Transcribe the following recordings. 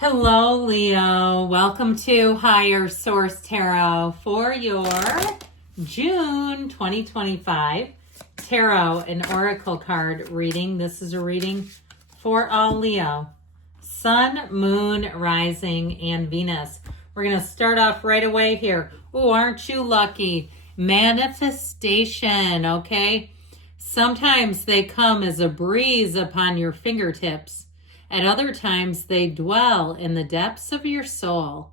Hello, Leo. Welcome to Higher Source Tarot for your June 2025 Tarot and Oracle card reading. This is a reading for all Leo. Sun, Moon, Rising, and Venus. We're going to start off right away here. Oh, aren't you lucky? Manifestation, okay? Sometimes they come as a breeze upon your fingertips. At other times, they dwell in the depths of your soul.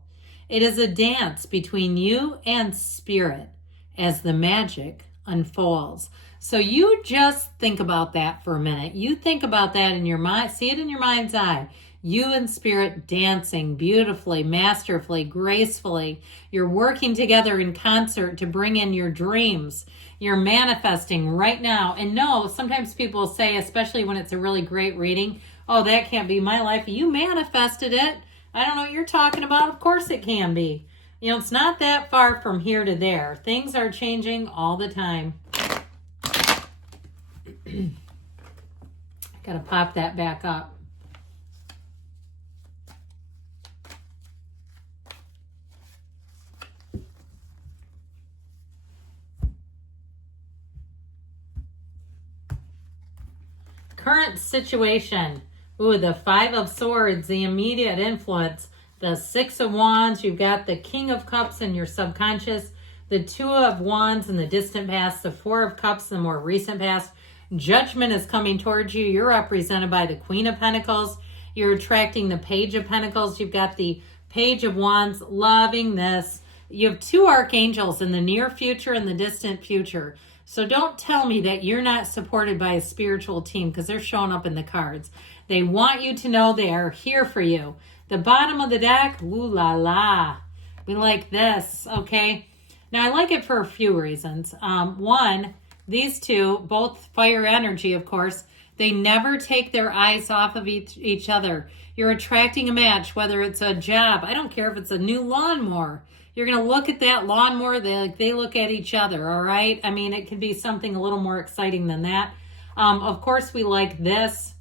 It is a dance between you and spirit as the magic unfolds. So you just think about that for a minute. You think about that in your mind. See it in your mind's eye. You and spirit dancing beautifully, masterfully, gracefully. You're working together in concert to bring in your dreams. You're manifesting right now. And no, sometimes people say, especially when it's a really great reading, oh, that can't be my life. You manifested it. I don't know what you're talking about. Of course it can be. You know, it's not that far from here to there. Things are changing all the time. Got to pop that back up. Current situation. Ooh, the Five of Swords, the immediate influence. The Six of Wands, you've got the King of Cups in your subconscious. The Two of Wands in the distant past. The Four of Cups in the more recent past. Judgment is coming towards you. You're represented by the Queen of Pentacles. You're attracting the Page of Pentacles. You've got the Page of Wands. Loving this. You have two archangels in the near future and the distant future. So don't tell me that you're not supported by a spiritual team, because they're showing up in the cards. They want you to know they are here for you. The bottom of the deck, ooh la la. We like this, okay? Now, I like it for a few reasons. One, these two, both fire energy, of course, they never take their eyes off of each other. You're attracting a match, whether it's a job. I don't care if it's a new lawnmower. You're going to look at that lawnmower, they look at each other, all right? I mean, it could be something a little more exciting than that. Of course, we like this.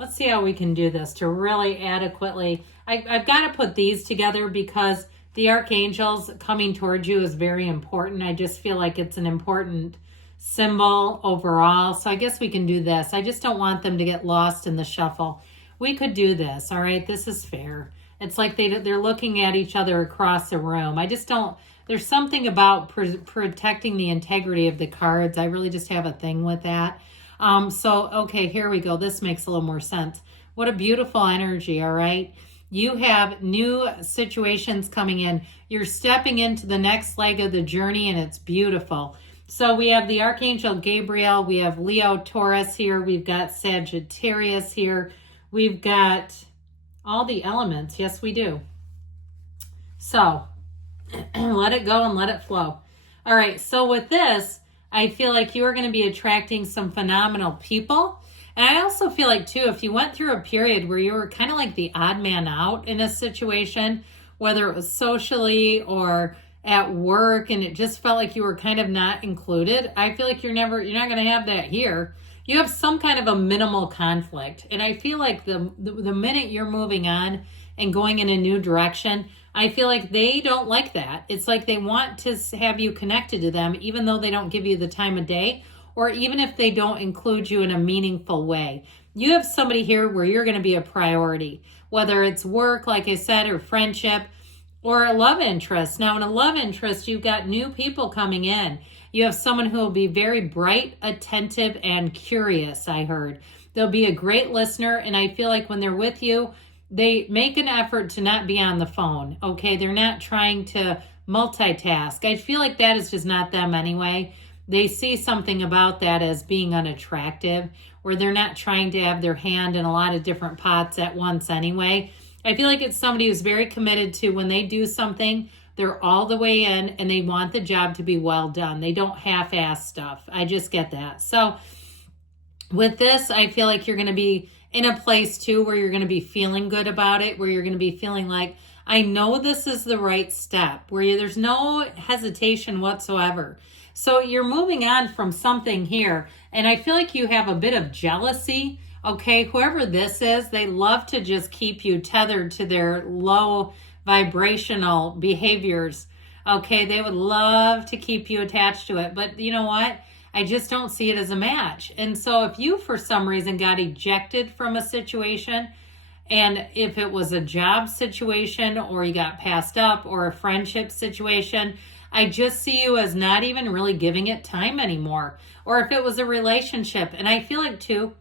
Let's see how we can do this to really adequately. I've got to put these together because the archangels coming towards you is very important. I just feel like it's an important symbol overall. So I guess we can do this. I just don't want them to get lost in the shuffle. We could do this, all right? This is fair. It's like they're looking at each other across the room. I just don't, there's something about protecting the integrity of the cards. I really just have a thing with that. Okay, here we go. This makes a little more sense. What a beautiful energy, all right? You have new situations coming in. You're stepping into the next leg of the journey, and it's beautiful. So we have the Archangel Gabriel. We have Leo, Taurus here. We've got Sagittarius here. We've got all the elements. Yes, we do. So let it go and let it flow. All right, so with this, I feel like you are going to be attracting some phenomenal people. And I also feel like, too, if you went through a period where you were kind of like the odd man out in a situation, whether it was socially or at work, and it just felt like you were kind of not included, I feel like you're not going to have that here. You have some kind of a minimal conflict. And I feel like the minute you're moving on and going in a new direction, I feel like they don't like that. It's like they want to have you connected to them, even though they don't give you the time of day, or even if they don't include you in a meaningful way. You have somebody here where you're going to be a priority, whether it's work, like I said, or friendship, or a love interest. Now, in a love interest, you've got new people coming in. You have someone who will be very bright, attentive, and curious, I heard. They'll be a great listener, and I feel like when they're with you, they make an effort to not be on the phone, okay? They're not trying to multitask. I feel like that is just not them anyway. They see something about that as being unattractive, where they're not trying to have their hand in a lot of different pots at once anyway. I feel like it's somebody who's very committed to when they do something, they're all the way in and they want the job to be well done. They don't half-ass stuff. I just get that. So with this, I feel like you're going to be in a place too where you're going to be feeling good about it, where you're going to be feeling like, I know this is the right step, where there's no hesitation whatsoever. So you're moving on from something here, and I feel like you have a bit of jealousy Okay, whoever this is, they love to just keep you tethered to their low vibrational behaviors. Okay, they would love to keep you attached to it. But you know what? I just don't see it as a match. And so if you, for some reason, got ejected from a situation, and if it was a job situation or you got passed up or a friendship situation, I just see you as not even really giving it time anymore. Or if it was a relationship, and I feel like too,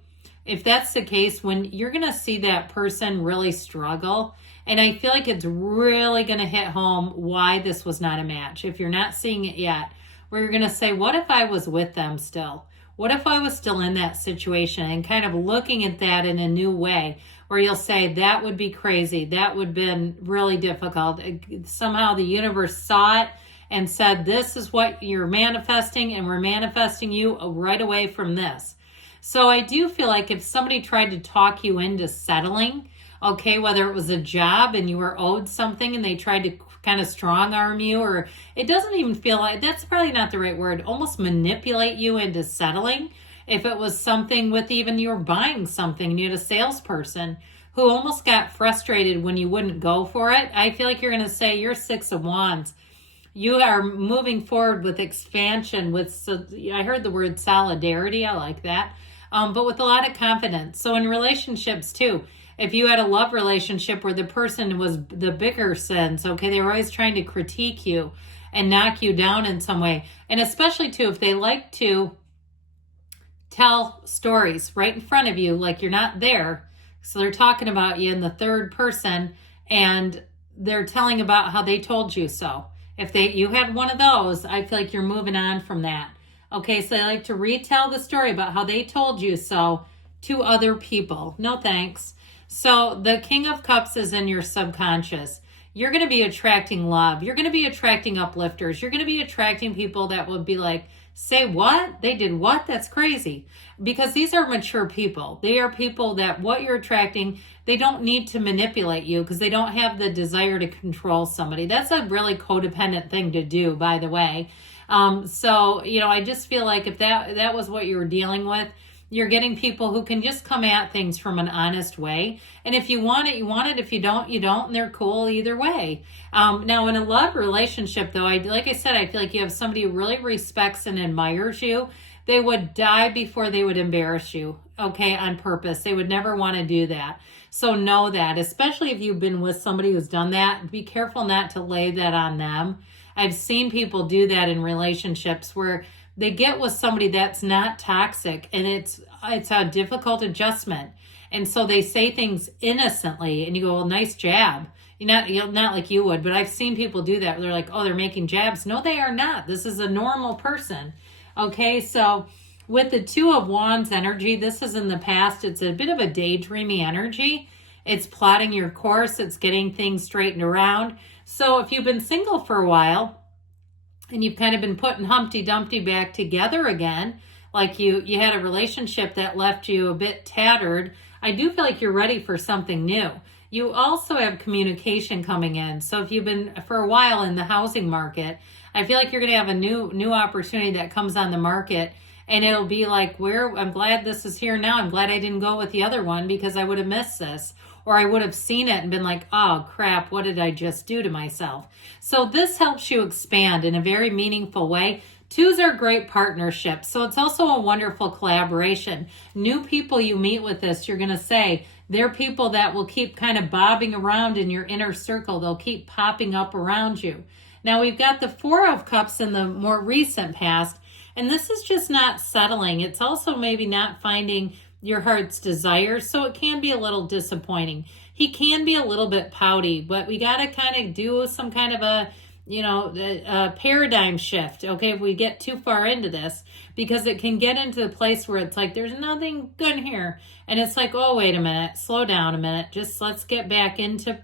if that's the case, when you're going to see that person really struggle, and I feel like it's really going to hit home why this was not a match. If you're not seeing it yet, where you're going to say, what if I was with them still? What if I was still in that situation? And kind of looking at that in a new way, where you'll say, that would be crazy. That would have been really difficult. Somehow the universe saw it and said, this is what you're manifesting, and we're manifesting you right away from this. So I do feel like if somebody tried to talk you into settling, okay, whether it was a job and you were owed something and they tried to kind of strong arm you, or it doesn't even feel like, that's probably not the right word, almost manipulate you into settling. If it was something with even you were buying something and you had a salesperson who almost got frustrated when you wouldn't go for it, I feel like you're going to say, you're Six of Wands. You are moving forward with expansion, with, I heard the word solidarity, I like that, but with a lot of confidence. So in relationships too, if you had a love relationship where the person was the bigger sense, okay, they were always trying to critique you and knock you down in some way. And especially too, if they like to tell stories right in front of you, like you're not there. So they're talking about you in the third person and they're telling about how they told you so. If you had one of those, I feel like you're moving on from that. Okay, so they like to retell the story about how they told you so to other people. No thanks. So the King of Cups is in your subconscious. You're going to be attracting love. You're going to be attracting uplifters. You're going to be attracting people that would be like, say what? They did what? That's crazy. Because these are mature people. They are people that what you're attracting, they don't need to manipulate you because they don't have the desire to control somebody. That's a really codependent thing to do, by the way. So, I just feel like if that was what you were dealing with, you're getting people who can just come at things from an honest way. And if you want it, you want it. If you don't, you don't. And they're cool either way. Now, in a love relationship, though, like I said, I feel like you have somebody who really respects and admires you. They would die before they would embarrass you, okay, on purpose. They would never want to do that. So know that, especially if you've been with somebody who's done that, be careful not to lay that on them. I've seen people do that in relationships where they get with somebody that's not toxic and it's a difficult adjustment. And so they say things innocently and you go, well, nice jab. Not like you would, but I've seen people do that. They're like, oh, they're making jabs. No, they are not. This is a normal person. Okay, so with the Two of Wands energy, this is in the past. It's a bit of a daydreamy energy. It's plotting your course. It's getting things straightened around. So if you've been single for a while and you've kind of been putting Humpty Dumpty back together again, like you had a relationship that left you a bit tattered, I do feel like you're ready for something new. You also have communication coming in. So if you've been for a while in the housing market, I feel like you're going to have a new opportunity that comes on the market, and it'll be like, I'm glad this is here now. I'm glad I didn't go with the other one because I would have missed this, or I would have seen it and been like, oh crap, what did I just do to myself? So this helps you expand in a very meaningful way. Twos are great partnerships. So it's also a wonderful collaboration. New people you meet with this, you're going to say, they're people that will keep kind of bobbing around in your inner circle. They'll keep popping up around you. Now we've got the Four of Cups in the more recent past, and this is just not settling. It's also maybe not finding your heart's desire, so it can be a little disappointing. He can be a little bit pouty, but we got to kind of do some kind of a paradigm shift, okay, if we get too far into this, because it can get into the place where it's like, there's nothing good here. And it's like, oh, wait a minute, slow down a minute. Just let's get back into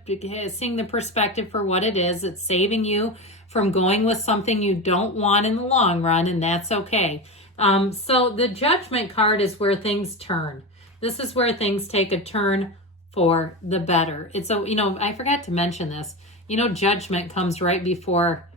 seeing the perspective for what it is. It's saving you from going with something you don't want in the long run, and that's okay. So the Judgment card is where things turn. This is where things take a turn for the better. It's I forgot to mention this. Judgment comes right before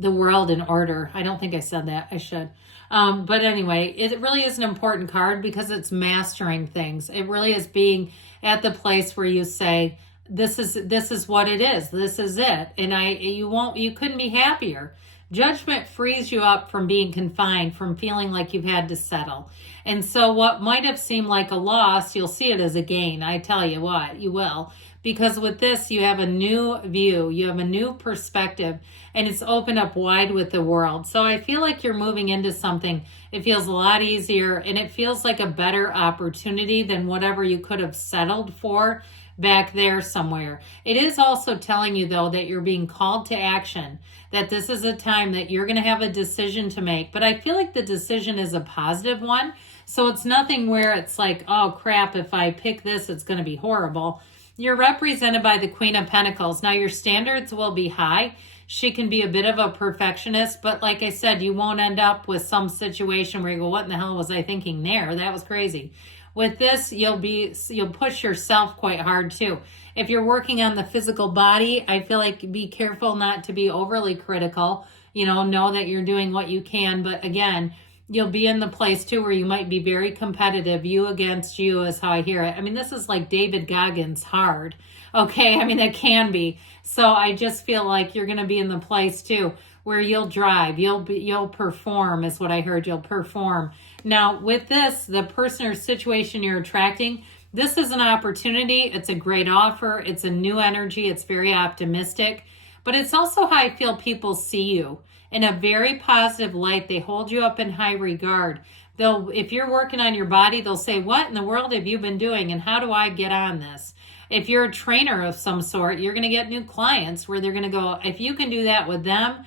the world in order. I don't think I said that. I should. But anyway, it really is an important card because it's mastering things. It really is being at the place where you say, this is what it is. This is it. And you couldn't be happier. Judgment frees you up from being confined, from feeling like you've had to settle. And so what might have seemed like a loss, you'll see it as a gain. I tell you what, you will. Because with this, you have a new view, you have a new perspective, and it's opened up wide with the world. So I feel like you're moving into something. It feels a lot easier, and it feels like a better opportunity than whatever you could have settled for back there somewhere. It is also telling you, though, that you're being called to action, that this is a time that you're going to have a decision to make. But I feel like the decision is a positive one. So it's nothing where it's like, oh, crap, if I pick this, it's going to be horrible. You're represented by the Queen of Pentacles. Now, your standards will be high. She can be a bit of a perfectionist, but like I said, you won't end up with some situation where you go, what in the hell was I thinking there? That was crazy. With this, you'll push yourself quite hard too. If you're working on the physical body, I feel like be careful not to be overly critical. Know that you're doing what you can, but again, you'll be in the place too where you might be very competitive. You against you is how I hear it. I mean, this is like David Goggins hard. Okay, I mean, it can be. So I just feel like you're going to be in the place too where you'll drive, you'll perform is what I heard. You'll perform. Now with this, the person or situation you're attracting, this is an opportunity. It's a great offer. It's a new energy. It's very optimistic, but it's also how I feel people see you in a very positive light. They hold you up in high regard. If you're working on your body, they'll say, what in the world have you been doing? And how do I get on this? If you're a trainer of some sort, you're going to get new clients where they're going to go, if you can do that with them,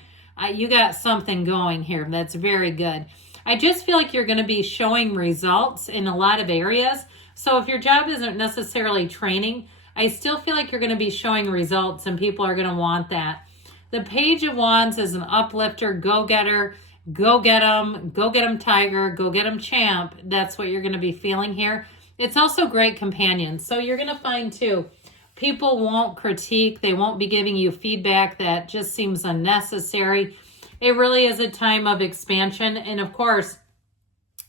you got something going here. That's very good. I just feel like you're going to be showing results in a lot of areas. So if your job isn't necessarily training, I still feel like you're going to be showing results and people are going to want that. The Page of Wands is an uplifter, go-getter, go get them tiger, go get them champ. That's what you're going to be feeling here. It's also great companions. So you're going to find too, people won't critique. They won't be giving you feedback that just seems unnecessary. It really is a time of expansion. And of course,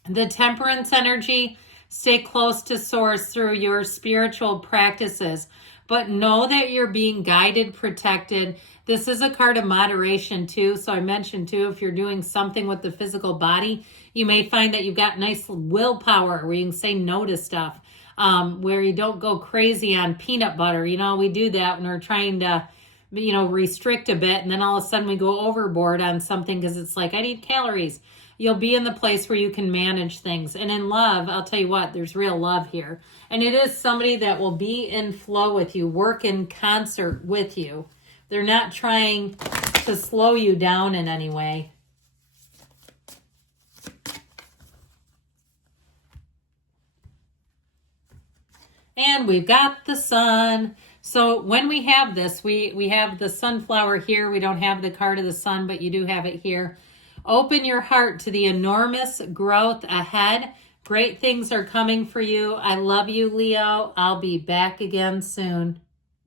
the Temperance energy, stay close to source through your spiritual practices, but know that you're being guided, protected. This is a card of moderation too. So I mentioned too, if you're doing something with the physical body, you may find that you've got nice willpower where you can say no to stuff, where you don't go crazy on peanut butter. We do that when we're trying to, restrict a bit, and then all of a sudden we go overboard on something because it's like, I need calories. You'll be in the place where you can manage things. And in love, I'll tell you what, there's real love here. And it is somebody that will be in flow with you, work in concert with you. They're not trying to slow you down in any way. And we've got the sun. So when we have this, we have the sunflower here. We don't have the card of the sun, but you do have it here. Open your heart to the enormous growth ahead. Great things are coming for you. I love you, Leo. I'll be back again soon.